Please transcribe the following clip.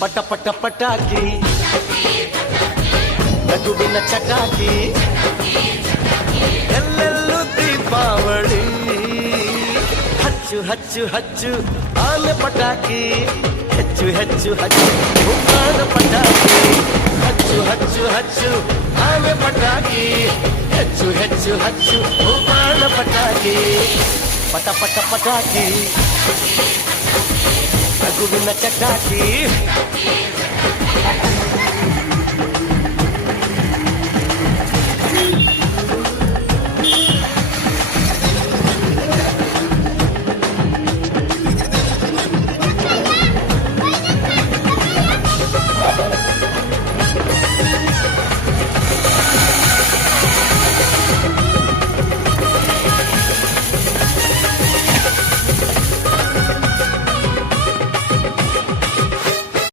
ಪಟ ಪಟ ಪಟಾಕಿ ನಗುವಿನ ಚಟಾಕಿ ಎಲ್ಲೆಲ್ಲೂ ದೀಪಾವಳಿ ಹಚ್ಚು ಹಚ್ಚು ಹಚ್ಚು ಆನೆ ಪಟಾಕಿ ಹೆಚ್ಚು ಹೆಚ್ಚು ಹಚ್ಚು ಉಮ್ಮಾನ ಪಟಾಕಿ ಹಚ್ಚು ಹಚ್ಚು ಹಚ್ಚು ಆನೆ ಪಟಾಕಿ ಹೆಚ್ಚು ಹೆಚ್ಚು ಹಚ್ಚು ಉಮ್ಮಾನ ಪಟಾಕಿ ಪಟ ಪಟ ಪಟಾಕಿ ನಗುವಿನ ಚಟಾಕಿ